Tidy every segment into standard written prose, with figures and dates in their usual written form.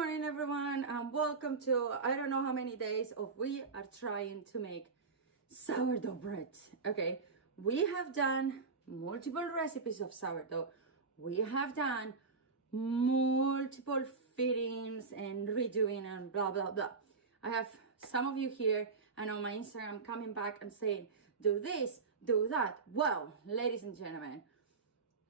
morning everyone, and welcome to I don't know how many days of we are trying to make sourdough bread. Okay, we have done multiple recipes of sourdough. We have done multiple fittings and redoing and blah blah blah. I have some of you here and on my Instagram coming back and saying do this, do that. Well, ladies and gentlemen,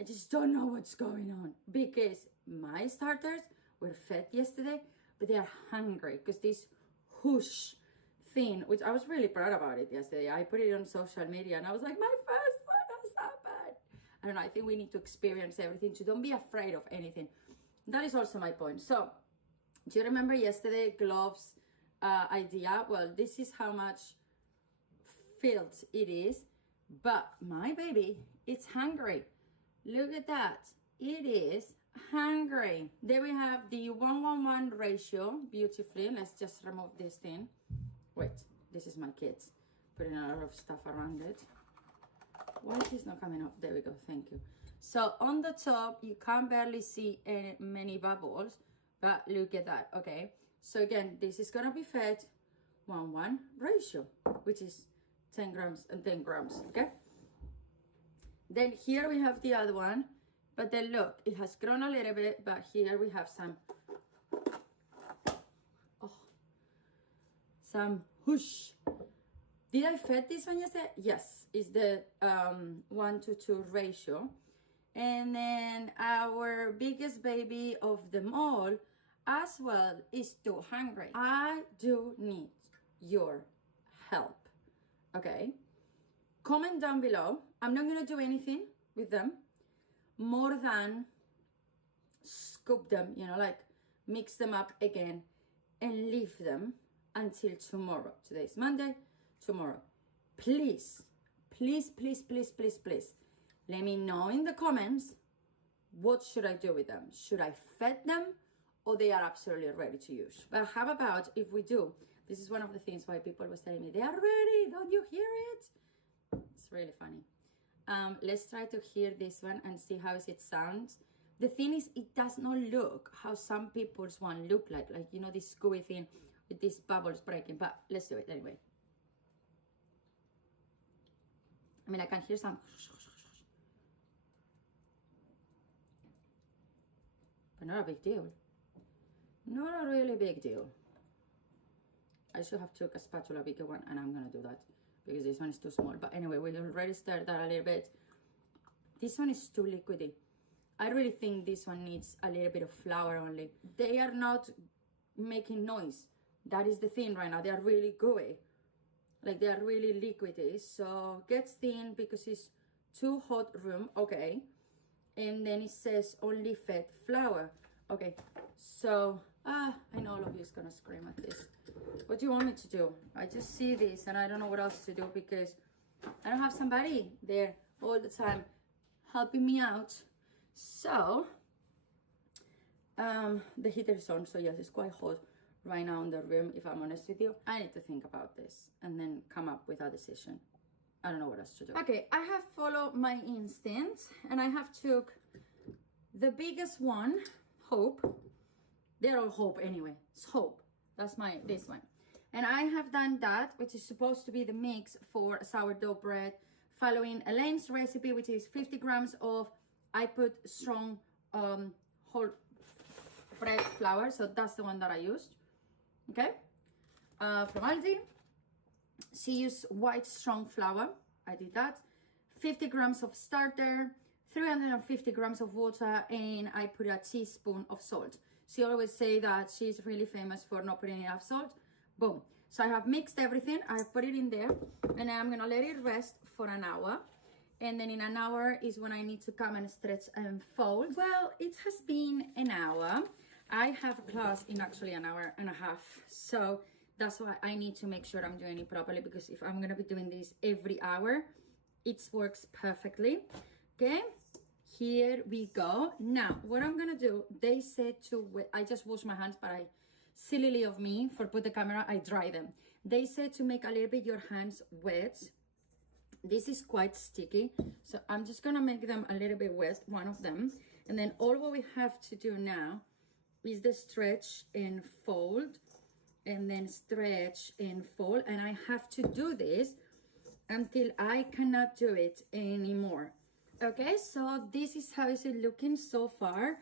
I just don't know what's going on because my starters were fed yesterday, but they are hungry because this whoosh thing, which I was really proud about it yesterday. I put it on social media and I was like, my first one has happened. I don't know, I think we need to experience everything. So don't be afraid of anything. That is also my point. So do you remember yesterday gloves idea? Well, this is how much filled it is, but my baby, it's hungry. Look at that. It is hungry. There we have the 1:1 ratio beautifully. Let's just remove this thing. Wait, this is my kids putting a lot of stuff around it. Why is this not coming up? There we go. Thank you. So on the top, you can barely see many bubbles, but look at that. Okay. So again, this is going to be fed 1:1 ratio, which is 10 grams and 10 grams. Okay. Then here we have the other one, but then look, it has grown a little bit, but here we have some whoosh. Did I fed this one yesterday? Yes, it's the 1:2 ratio. And then our biggest baby of them all as well is too hungry. I do need your help. Okay, comment down below. I'm not gonna do anything with them more than scoop them, you know, like mix them up again and leave them until tomorrow. Today's Monday, tomorrow. Please, please, please, please, please, please, let me know in the comments, what should I do with them? Should I fed them or they are absolutely ready to use? But how about if we do? This is one of the things why people was telling me, they are ready, don't you hear it? It's really funny. Let's try to hear this one and see how it sounds. The thing is, it does not look how some people's one look like, you know, this gooey thing with these bubbles breaking, but let's do it anyway. I mean, I can hear some, but not a big deal. Not a really big deal. I should have took a spatula bigger one, and I'm gonna do that because this one is too small. But anyway, we already stirred that a little bit. This one is too liquidy. I really think this one needs a little bit of flour only. They are not making noise. That is the thing right now. They are really gooey. Like they are really liquidy. So gets thin because it's too hot room. Okay. And then it says only fed flour. Okay. So, I know all of you is gonna scream at this. What do you want me to do? I just see this and I don't know what else to do because I don't have somebody there all the time helping me out. So, the heater is on, so yes, it's quite hot right now in the room, if I'm honest with you. I need to think about this and then come up with a decision. I don't know what else to do. Okay, I have followed my instincts and I have took the biggest one, Hope. They're all Hope anyway. It's Hope. That's this one. And I have done that, which is supposed to be the mix for sourdough bread, following Elaine's recipe, which is 50 grams of, I put strong whole bread flour. So that's the one that I used. Okay. From Aldi. She used white strong flour. I did that. 50 grams of starter, 350 grams of water, and I put a teaspoon of salt. She always say that she's really famous for not putting enough salt. Boom. So I have mixed everything. I have put it in there and I'm going to let it rest for an hour. And then in an hour is when I need to come and stretch and fold. Well, it has been an hour. I have a class in actually an hour and a half. So that's why I need to make sure I'm doing it properly, because if I'm going to be doing this every hour, it works perfectly. Okay. Here we go. Now, what I'm gonna do, they said to, I just wash my hands, but silly of me, for put the camera, I dry them. They said to make a little bit your hands wet. This is quite sticky, so I'm just gonna make them a little bit wet, one of them. And then all what we have to do now is the stretch and fold, and then stretch and fold, and I have to do this until I cannot do it anymore. Okay, so this is how is it looking so far.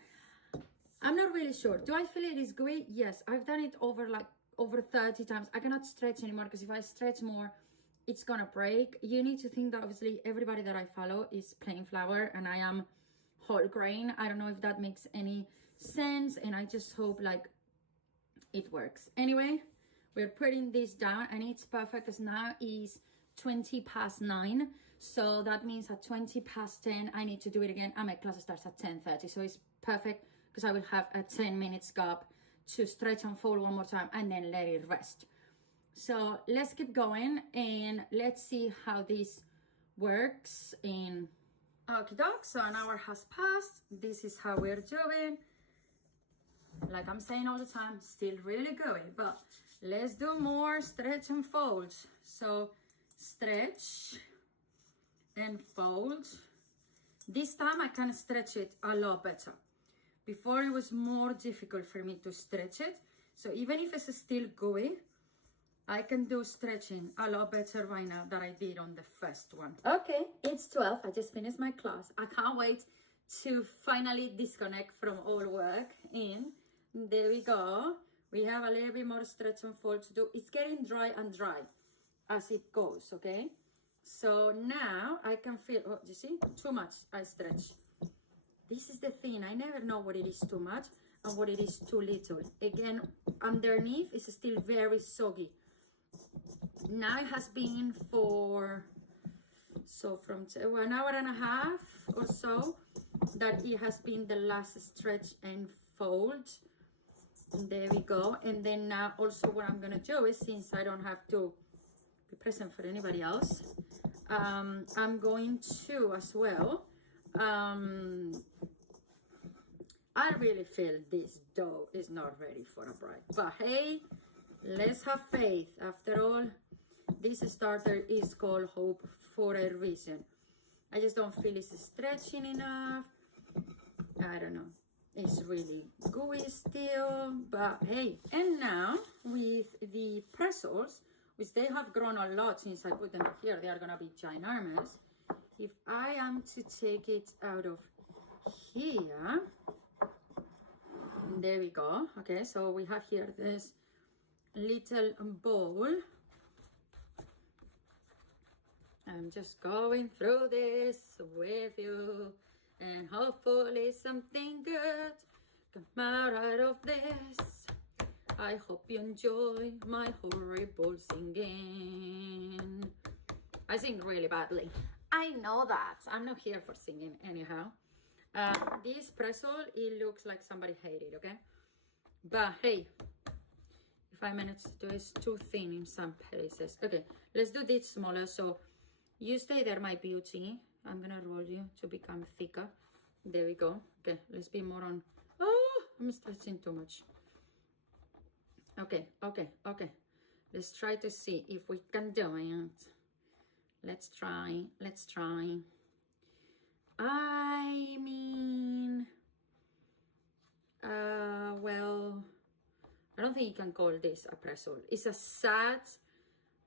I'm not really sure. Do I feel it is gooey? Yes, I've done it over 30 times. I cannot stretch anymore because if I stretch more, it's gonna break. You need to think that obviously everybody that I follow is plain flour and I am whole grain. I don't know if that makes any sense, and I just hope like it works. Anyway, we're putting this down and it's perfect because now is 9:20. So that means at 10:20 I need to do it again, and my class starts at 10:30. So it's perfect because I will have a 10 minutes gap to stretch and fold one more time and then let it rest. So let's keep going and let's see how this works in. Okie doke, so an hour has passed. This is how we're doing. Like I'm saying all the time, still really gooey, but let's do more stretch and folds. So stretch and fold. This time I can stretch it a lot better. Before it was more difficult for me to stretch it. So even if it's still gooey, I can do stretching a lot better right now than I did on the first one. Okay, it's 12. I just finished my class. I can't wait to finally disconnect from all work. And there we go. We have a little bit more stretch and fold to do. It's getting dry and dry as it goes, okay? So now I can feel, oh, you see? Too much, I stretch. This is the thing. I never know what it is too much and what it is too little. Again, underneath is still very soggy. Now it has been for, so from 1 hour and a half or so, that it has been the last stretch and fold. And there we go. And then now also what I'm gonna do is, since I don't have to be present for anybody else, I'm going to as well, I really feel this dough is not ready for a bride, but hey, let's have faith. After all, this starter is called Hope for a reason. I just don't feel it's stretching enough. I don't know. It's really gooey still, but hey. And now with the pretzels, which they have grown a lot since I put them here, they are gonna be ginormous. If I am to take it out of here, there we go. Okay, so we have here this little bowl. I'm just going through this with you, and hopefully something good come out of this. I hope you enjoy my horrible singing. I sing really badly. I know that. I'm not here for singing anyhow. This pretzel, it looks like somebody hated it, okay? But hey, if I manage to do it, it's too thin in some places. Okay, let's do this smaller. So you stay there, my beauty. I'm gonna roll you to become thicker. There we go. Okay, let's be more on. Oh, I'm stretching too much. Okay. Let's try to see if we can do it. Let's try. I mean, well, I don't think you can call this a pretzel. It's a sad,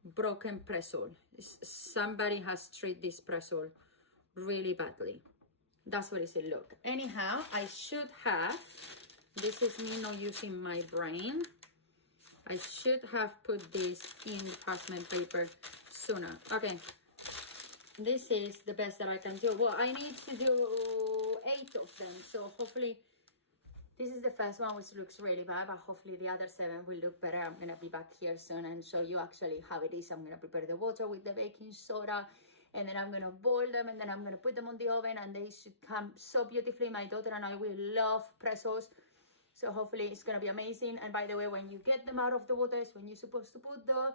broken pretzel. Somebody has treated this pretzel really badly. That's what it look. Anyhow, I should have, this is me not using my brain. I should have put this in the parchment paper sooner. Okay. This is the best that I can do. Well, I need to do 8 of them. So hopefully, this is the first one, which looks really bad, but hopefully the other 7 will look better. I'm gonna be back here soon and show you actually how it is. I'm gonna prepare the water with the baking soda, and then I'm gonna boil them, and then I'm gonna put them on the oven, and they should come so beautifully. My daughter and I will love pretzels. So hopefully it's gonna be amazing. And by the way, when you get them out of the water is when you're supposed to put the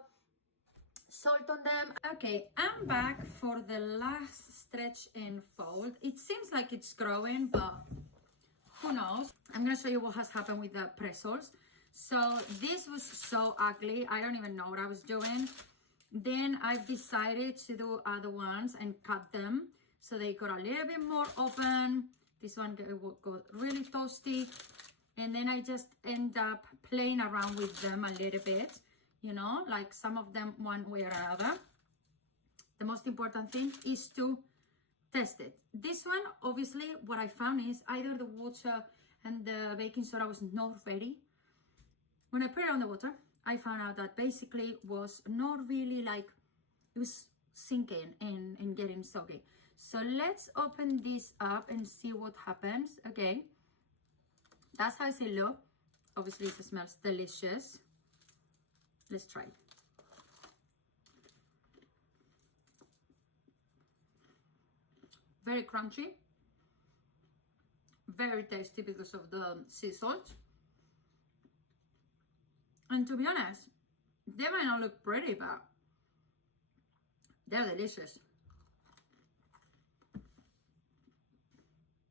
salt on them. Okay, I'm back for the last stretch and fold. It seems like it's growing, but who knows? I'm gonna show you what has happened with the pretzels. So this was so ugly. I don't even know what I was doing. Then I've decided to do other ones and cut them so they got a little bit more open. This one got really toasty. and then I just end up playing around with them a little bit, you know, like some of them one way or another. The most important thing is to test it. This one, obviously, what I found is either the water and the baking soda was not ready. When I put it on the water, I found out that basically was not really like, it was sinking and getting soggy. So let's open this up and see what happens. Okay, that's how it looks. Obviously it smells delicious. Let's try. Very crunchy, very tasty because of the sea salt. And to be honest, they might not look pretty, but they're delicious.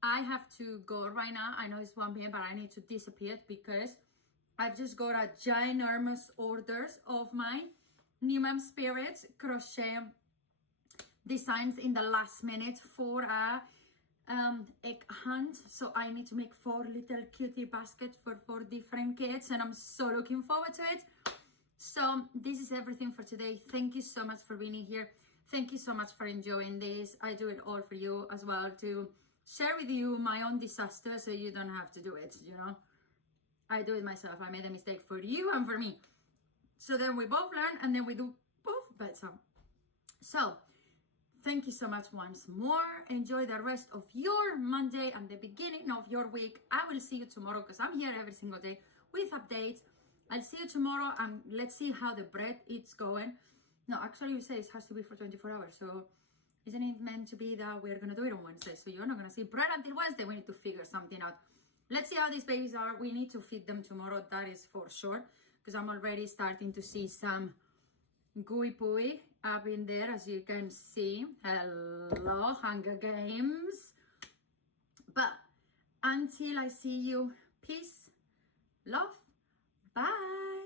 I have to go right now. I know it's 1 p.m, but I need to disappear because I've just got a ginormous orders of my New Mom Spirits crochet designs in the last minute for a egg hunt. So I need to make 4 little cutie baskets for 4 different kids, and I'm so looking forward to it. So this is everything for today. Thank you so much for being here. Thank you so much for enjoying this. I do it all for you as well, to share with you my own disaster so you don't have to do it, you know. I do it myself. I made a mistake for you and for me. So then we both learn, and then we do both better. So thank you so much once more. Enjoy the rest of your Monday and the beginning of your week. I will see you tomorrow because I'm here every single day with updates. I'll see you tomorrow, and let's see how the bread is going. No, actually you say it has to be for 24 hours. So isn't it meant to be that we're going to do it on Wednesday? So you're not going to see bread until Wednesday. We need to figure something out. Let's see how these babies are. We need to feed them tomorrow. That is for sure. Because I'm already starting to see some gooey pooey up in there, as you can see. Hello, Hunger Games. But until I see you, peace, love, bye.